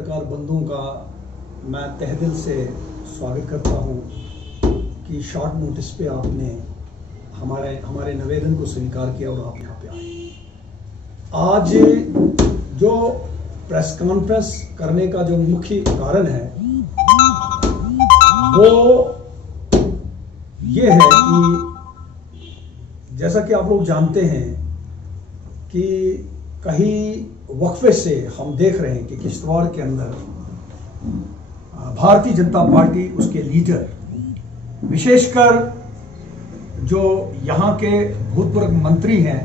पत्रकार बंधुओं का मैं तहे दिल से स्वागत करता हूं कि शॉर्ट नोटिस पे आपने हमारे निवेदन को स्वीकार किया और आप यहाँ पे आए। आज जो प्रेस कॉन्फ्रेंस करने का जो मुख्य कारण है वो ये है कि जैसा कि आप लोग जानते हैं कि कहीं वक्फे से हम देख रहे हैं कि किश्तवाड़ के अंदर भारतीय जनता पार्टी, उसके लीडर, विशेषकर जो यहाँ के भूतपूर्व मंत्री हैं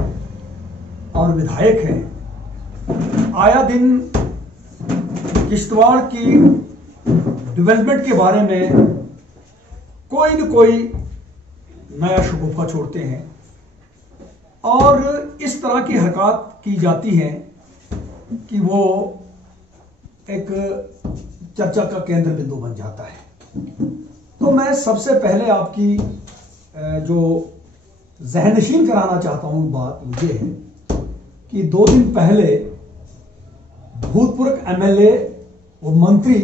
और विधायक हैं, आया दिन किश्तवाड़ की डेवलपमेंट के बारे में कोई न कोई नया शगुफा छोड़ते हैं और इस तरह की हरकत की जाती है कि वो एक चर्चा का केंद्र बिंदु बन जाता है। तो मैं सबसे पहले आपकी जो ज़हननशीन कराना चाहता हूं बात ये है कि 2 दिन पहले भूतपूर्व एमएलए और मंत्री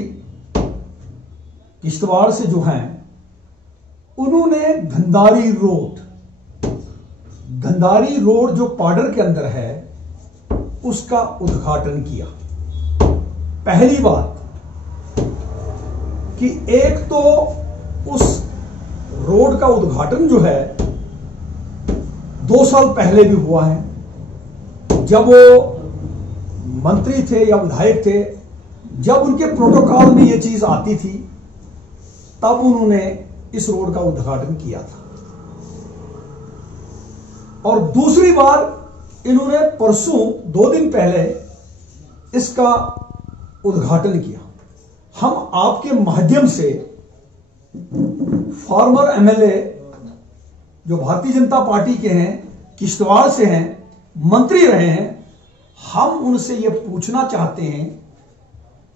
किश्तवाड़ से जो हैं, उन्होंने गंधारी रोड जो पाडर के अंदर है उसका उद्घाटन किया। पहली बात कि एक तो उस रोड का उद्घाटन जो है 2 साल पहले भी हुआ है, जब वो मंत्री थे या विधायक थे, जब उनके प्रोटोकॉल में ये चीज आती थी तब उन्होंने इस रोड का उद्घाटन किया था। और दूसरी बार इन्होंने परसों 2 दिन पहले इसका उद्घाटन किया। हम आपके माध्यम से फॉर्मर एमएलए जो भारतीय जनता पार्टी के हैं, किश्तवाड़ से हैं, मंत्री रहे हैं, हम उनसे यह पूछना चाहते हैं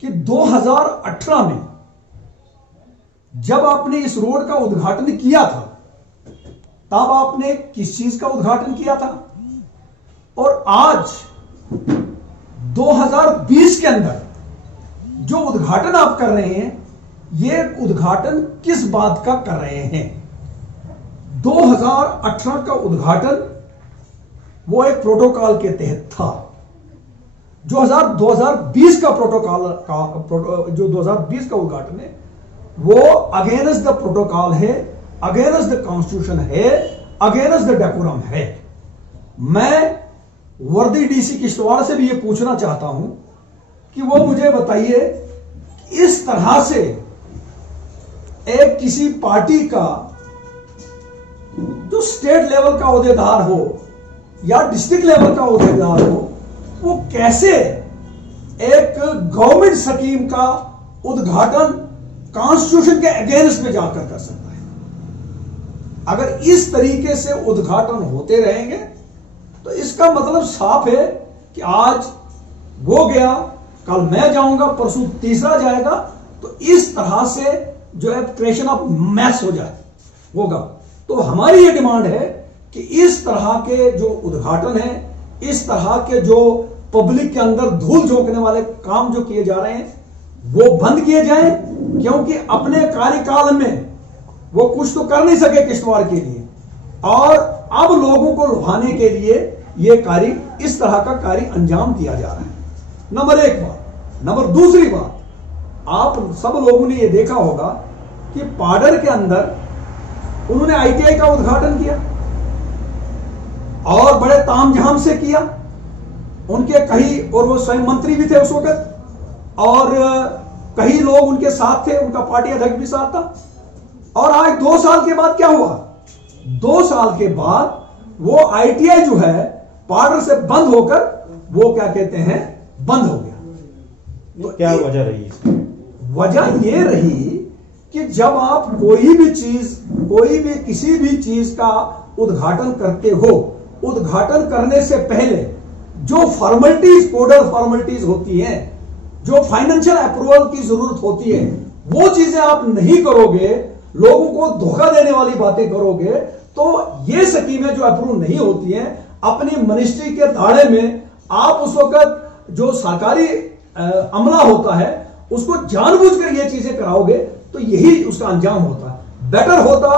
कि 2018 में जब आपने इस रोड का उद्घाटन किया था तब आपने किस चीज का उद्घाटन किया था, और आज 2020 के अंदर जो उद्घाटन आप कर रहे हैं, ये उद्घाटन किस बात का कर रहे हैं। 2018 का उद्घाटन वो एक प्रोटोकॉल के तहत था। जो 2020 का जो 2020 का उद्घाटन है वो अगेंस्ट द प्रोटोकॉल है, अगेंस्ट द कॉन्स्टिट्यूशन है, अगेंस्ट द डेकोरम है। मैं वर्दी डीसी किश्तवाड़ से भी ये पूछना चाहता हूं कि वो मुझे बताइए, इस तरह से एक किसी पार्टी का जो स्टेट लेवल का ओहदेदार हो या डिस्ट्रिक्ट लेवल का ओहदेदार हो, वो कैसे एक गवर्नमेंट स्कीम का उद्घाटन कॉन्स्टिट्यूशन के अगेंस्ट में जाकर कर सकता है। अगर इस तरीके से उद्घाटन होते रहेंगे तो इसका मतलब साफ है कि आज वो गया, कल मैं जाऊंगा, परसों तीसरा जाएगा, तो इस तरह से जो है क्रिएशन ऑफ मैस होगा। तो हमारी ये डिमांड है कि इस तरह के जो उद्घाटन है, इस तरह के जो पब्लिक के अंदर धूल झोंकने वाले काम जो किए जा रहे हैं वो बंद किए जाएं, क्योंकि अपने कार्यकाल में वो कुछ तो कर नहीं सके किश्तवाड़ के लिए, और अब लोगों को लुभाने के लिए ये कार्य, इस तरह का कार्य अंजाम दिया जा रहा है। नंबर 1 बात। नंबर दूसरी बात, आप सब लोगों ने ये देखा होगा कि पाडर के अंदर उन्होंने आईटीआई का उद्घाटन किया और बड़े तामझाम से किया। उनके कई, और वो स्वयं मंत्री भी थे उस वक्त, और कई लोग उनके साथ थे, उनका पार्टी अध्यक्ष भी साथ था। और आज 2 साल के बाद क्या हुआ? 2 साल के बाद वो आईटीआई जो है पाडर से बंद होकर वो क्या कहते हैं, बंद हो गया। तो क्या वजह रही? वजह ये रही कि जब आप कोई भी किसी भी चीज का उद्घाटन करते हो, उद्घाटन करने से पहले जो फॉर्मेलिटीज, कोडल फॉर्मेलिटीज होती हैं, जो फाइनेंशियल अप्रूवल की जरूरत होती है, वो चीजें आप नहीं करोगे, लोगों को धोखा देने वाली बातें करोगे, तो ये स्कीमें जो अप्रूव नहीं होती हैं, अपनी मिनिस्ट्री के दायरे में आप उस वक्त जो सरकारी अमला होता है उसको जानबूझकर ये चीजें कराओगे तो यही उसका अंजाम होता। बेटर होता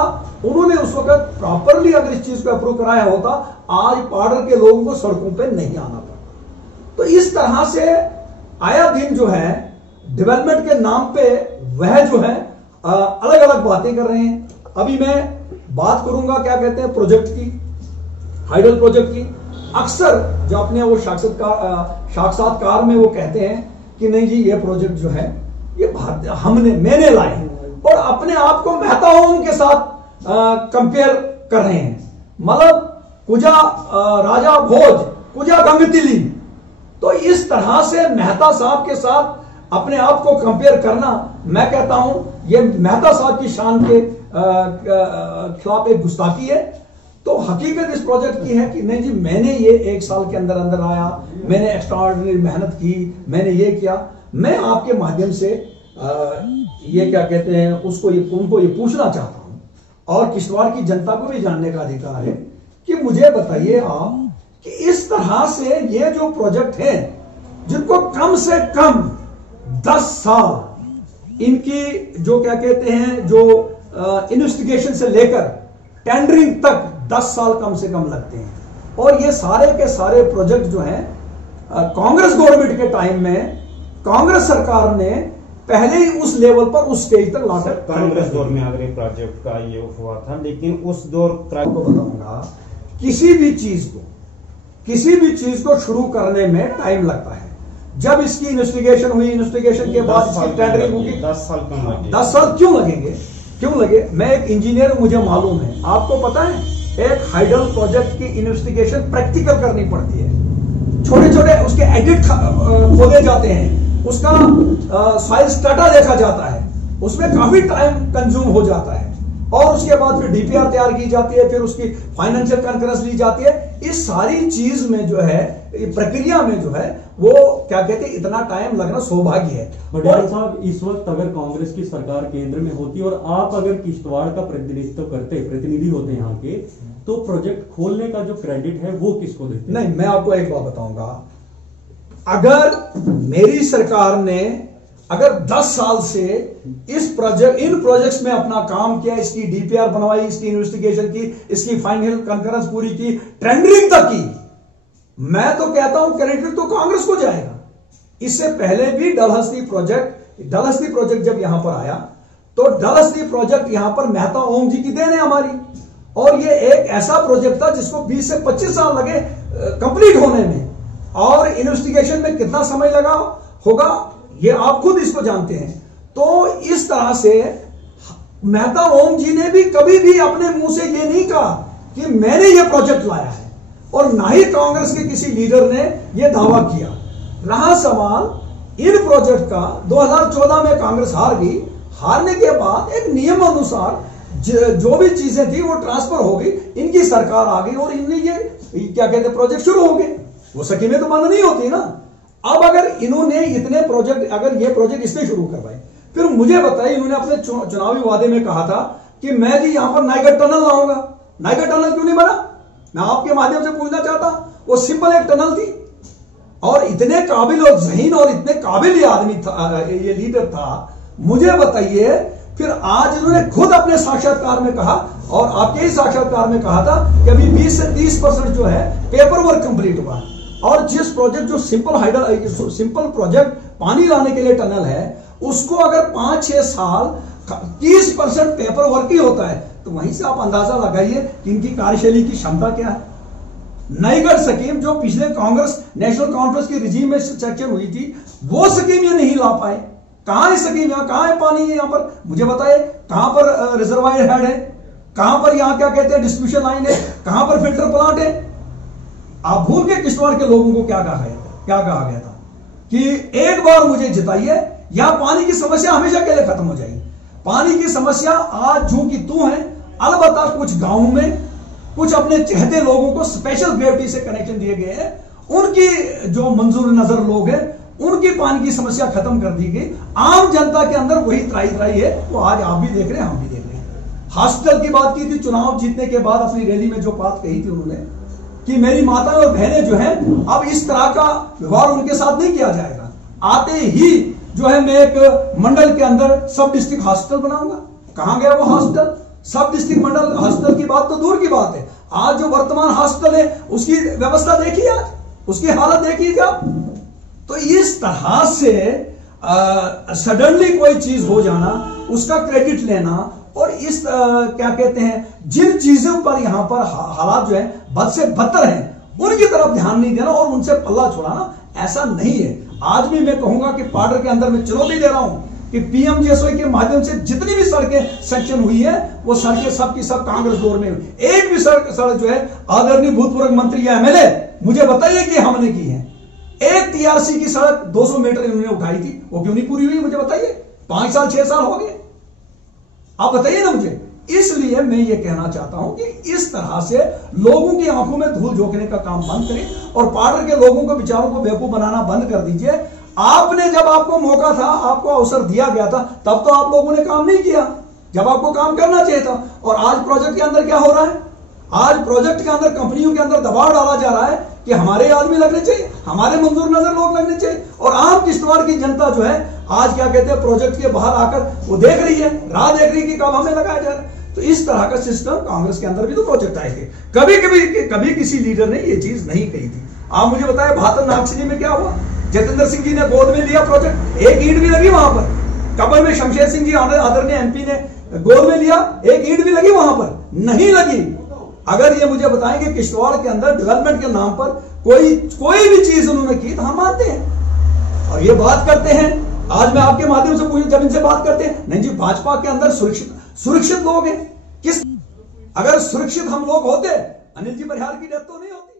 उन्होंने उस वक्त प्रॉपरली अगर इस चीज को अप्रूव कराया होता, आज पार्डर के लोगों को सड़कों पे नहीं आना पड़ता। तो इस तरह से आया दिन जो है डेवलपमेंट के नाम पे वह जो है अलग अलग बातें कर रहे हैं। अभी मैं बात करूंगा क्या कहते हैं प्रोजेक्ट की, हाइडल प्रोजेक्ट की। अक्सर जो अपने वो साक्षात्कार में वो कहते हैं कि नहीं जी ये प्रोजेक्ट जो है ये मैंने लाए, और अपने आप को मेहता होम के साथ कंपेयर कर रहे हैं। मतलब कुजा राजा भोज, कुजा गंगतिली। तो इस तरह से मेहता साहब के साथ अपने आप को कंपेयर करना, मैं कहता हूं ये मेहता साहब की शान के खिलाफ एक गुस्ताखी है। तो हकीकत इस प्रोजेक्ट की है कि नहीं जी मैंने ये 1 साल के अंदर अंदर आया, मैंने एक्स्ट्राऑर्डिनरी मेहनत की, मैंने ये किया। मैं आपके माध्यम से ये क्या कहते हैं उनको ये पूछना चाहता हूं, और किश्तवाड़ की जनता को भी जानने का अधिकार है कि मुझे बताइए आप कि इस तरह से ये जो प्रोजेक्ट है जिनको कम से कम 10 साल इनकी जो क्या कहते हैं जो इन्वेस्टिगेशन से लेकर टेंडरिंग तक 10 साल कम से कम लगते हैं, और ये सारे के सारे प्रोजेक्ट जो हैं कांग्रेस गवर्नमेंट के टाइम में कांग्रेस सरकार ने पहले ही उस लेवल पर उस स्टेज तक लाकर कांग्रेस दौर में अगर प्रोजेक्ट का ये हुआ था, लेकिन उस दौर को बताऊंगा किसी भी चीज को शुरू करने में टाइम लगता है। जब इसकी इन्वेस्टिगेशन हुई, इन्वेस्टिगेशन के बाद इसकी टेंडरिंग होगी, 10 साल कम लगे। 10 साल क्यों लगे? मैं एक इंजीनियर हूं, मुझे मालूम है। आपको पता है एक हाइडल प्रोजेक्ट की इन्वेस्टिगेशन प्रैक्टिकल करनी पड़ती है। छोटे छोटे उसके एडिट खोले जाते हैं, उसका सॉइल स्टाटा देखा जाता है, उसमें काफी टाइम कंज्यूम हो जाता है, और उसके बाद फिर डीपीआर तैयार की जाती है, फिर उसकी फाइनेंशियल कंकरेंस ली जाती है। इस सारी चीज में जो है प्रक्रिया में जो है वो क्या कहते हैं इतना टाइम लगना सौभाग्य है। पटेल साहब, इस वक्त अगर कांग्रेस की सरकार केंद्र में होती और आप अगर किश्तवाड़ का प्रतिनिधित्व करते, प्रतिनिधि होते यहाँ के, तो प्रोजेक्ट खोलने का जो क्रेडिट है वो किसको देते? नहीं, मैं आपको एक बात बताऊंगा, अगर मेरी सरकार ने अगर 10 साल से इन प्रोजेक्ट्स में अपना काम किया, इसकी डीपीआर बनवाई, इसकी इन्वेस्टिगेशन की, इसकी फाइनल कंकरेंस पूरी की, टेंडरिंग तक की, मैं तो कहता हूं क्रेडिट तो कांग्रेस को जाएगा। इससे पहले भी डलहस्ती प्रोजेक्ट जब यहां पर आया तो डलहस्ती प्रोजेक्ट यहां पर मेहता ओम जी की देन है हमारी, और ये एक ऐसा प्रोजेक्ट था जिसको 20 से 25 साल लगे कंप्लीट होने में, और इन्वेस्टिगेशन में कितना समय लगा होगा ये आप खुद इसको जानते हैं। तो इस तरह से मेहता ओम जी ने भी कभी भी अपने मुंह से ये नहीं कहा कि मैंने ये प्रोजेक्ट लाया है, और ना ही कांग्रेस के किसी लीडर ने यह दावा किया। रहा सवाल इन प्रोजेक्ट का, 2014 में कांग्रेस हार गई, हारने के बाद एक नियम अनुसार जो भी चीजें थी वो ट्रांसफर हो गई, इनकी सरकार आ गई और इनने ये क्या कहते प्रोजेक्ट शुरू हो गए। वो स्कीमें तो बंद नहीं होती ना। अब अगर इन्होंने इतने प्रोजेक्ट, अगर ये प्रोजेक्ट इसने शुरू करवाए, फिर मुझे बताइए, इन्होंने अपने चुनावी वादे में कहा था कि मैं जी यहां पर नाइगर टनल लाऊंगा। नाइगर टनल क्यों नहीं बना? मैं आपके माध्यम से पूछना चाहता, वो सिंपल एक टनल थी, और इतने काबिल और ज़हीन और इतने काबिल ये आदमी था, ये लीडर था। मुझे बताइए, फिर आज इन्होंने खुद अपने साक्षात्कार में कहा, और आपके ही साक्षात्कार में कहा था कि अभी 20 से 30% जो है पेपर वर्क कंप्लीट हुआ, और जिस प्रोजेक्ट जो सिंपल प्रोजेक्ट पानी लाने के लिए टनल है, उसको अगर 5-6 साल 30% पेपर वर्क ही होता है, तो वहीं से आप अंदाजा लगाइए कि इनकी कार्यशैली की क्षमता क्या है। नईगढ़ स्कीम जो पिछले कांग्रेस नेशनल कॉन्फ्रेंस की रिजीम में सेक्शन हुई थी, वो स्कीम ये नहीं ला पाए। कहां है स्कीम? यहां कहां है पानी? यहां पर मुझे बताइए, कहां पर रिजर्वायर हेड है, कहां पर यहां क्या कहते हैं डिस्ट्रीब्यूशन लाइन है, कहां पर फिल्टर प्लांट है? आप भूल के किश्तवाड़ के लोगों को क्या कहा गया था कि एक बार मुझे जिताइए, यहां पानी की समस्या हमेशा के लिए खत्म हो जाएगी। पानी की समस्या आज जू की तू है। अलबत्ता कुछ गांवों में कुछ अपने चहते लोगों को स्पेशल ग्रेविटी से कनेक्शन दिए गए हैं, उनकी जो मंजूर नजर लोग हैं, उनकी पानी की समस्या खत्म कर दी गई। आम जनता के अंदर वही त्राही है, वो आज आप भी देख रहे हैं, हम भी देख रहे हैं। हॉस्पिटल की बात की थी चुनाव जीतने के बाद, अपनी रैली में जो बात कही थी उन्होंने कि मेरी माता और बहनें जो हैं, अब इस तरह का व्यवहार उनके साथ नहीं किया जाएगा। आते ही जो है मैं एक मंडल के अंदर सब डिस्ट्रिक्ट हॉस्पिटल बनाऊंगा। कहां गया वो हॉस्पिटल? सब डिस्ट्रिक्ट मंडल हॉस्पिटल की बात तो दूर की बात है, आज जो वर्तमान हॉस्पिटल है उसकी व्यवस्था देखिए, आज उसकी हालत देखिए आप। तो इस तरह से सडनली कोई चीज हो जाना, उसका क्रेडिट लेना, और इस क्या कहते हैं, जिन चीजों पर यहां पर हालात जो है बद से बदतर हैं उनकी तरफ ध्यान नहीं देना और उनसे पल्ला छुड़ाना, ऐसा नहीं है। आज भी मैं कहूंगा कि पार्डर के अंदर मैं चुनौती दे रहा हूं कि पीएमजीएसवाई के माध्यम से जितनी भी सड़कें सैंक्शन हुई है वो सड़कें सब की सब कांग्रेस दौर में हुई। एक भी सड़क जो है आदरणीय भूतपूर्व मंत्री या एमएलए मुझे बताइए कि हमने की है। एक टीआरसी की सड़क 200 मीटर इन्होंने उठाई थी, वो क्यों नहीं पूरी हुई मुझे बताइए? 5 साल 6 साल हो गए, आप बताइए ना मुझे। इसलिए मैं ये कहना चाहता हूं कि इस तरह से लोगों की आंखों में धूल झोंकने का काम बंद करें और पार्डर के लोगों को, विचारों को बेवकूफ बनाना बंद कर दीजिए। आपने जब आपको मौका था, आपको अवसर दिया गया था, तब तो आप लोगों ने काम नहीं किया जब आपको काम करना चाहिए था। और आज प्रोजेक्ट के अंदर क्या हो रहा है? आज प्रोजेक्ट के अंदर कंपनियों के अंदर दबाव डाला जा रहा है कि हमारे आदमी लगने चाहिए, हमारे मंजूर नजर लोग लगने चाहिए, और आम किश्तवाड़ की जनता जो है आज क्या कहते हैं, प्रोजेक्ट के बाहर आकर वो देख रही है, राह देख रही है कि कब हमें लगाया जा रहा है। तो इस तरह का सिस्टम कांग्रेस के अंदर भी तो प्रोजेक्ट आए थे, कभी किसी लीडर ने ये चीज नहीं कही थी। आप मुझे बताएं भातर नागसिनी में क्या हुआ? जतेंद्र सिंह जी ने गोद में लिया प्रोजेक्ट, एक ईंट भी लगी वहां पर। कबर में शमशेर सिंह जी आदरणीय एमपी ने गोद में लिया, एक ईंट भी लगी वहां पर? नहीं लगी। अगर ये मुझे बताएं कि किश्तवाड़ के अंदर डेवलपमेंट के नाम पर कोई भी चीज उन्होंने की तो हम मानते हैं और ये बात करते हैं। आज मैं आपके माध्यम से पूछूं, जब इनसे बात करते हैं, नहीं जी भाजपा के अंदर सुरक्षित लोग हैं। किस, अगर सुरक्षित हम लोग होते, अनिल जी परिहार की डेथ तो नहीं होती।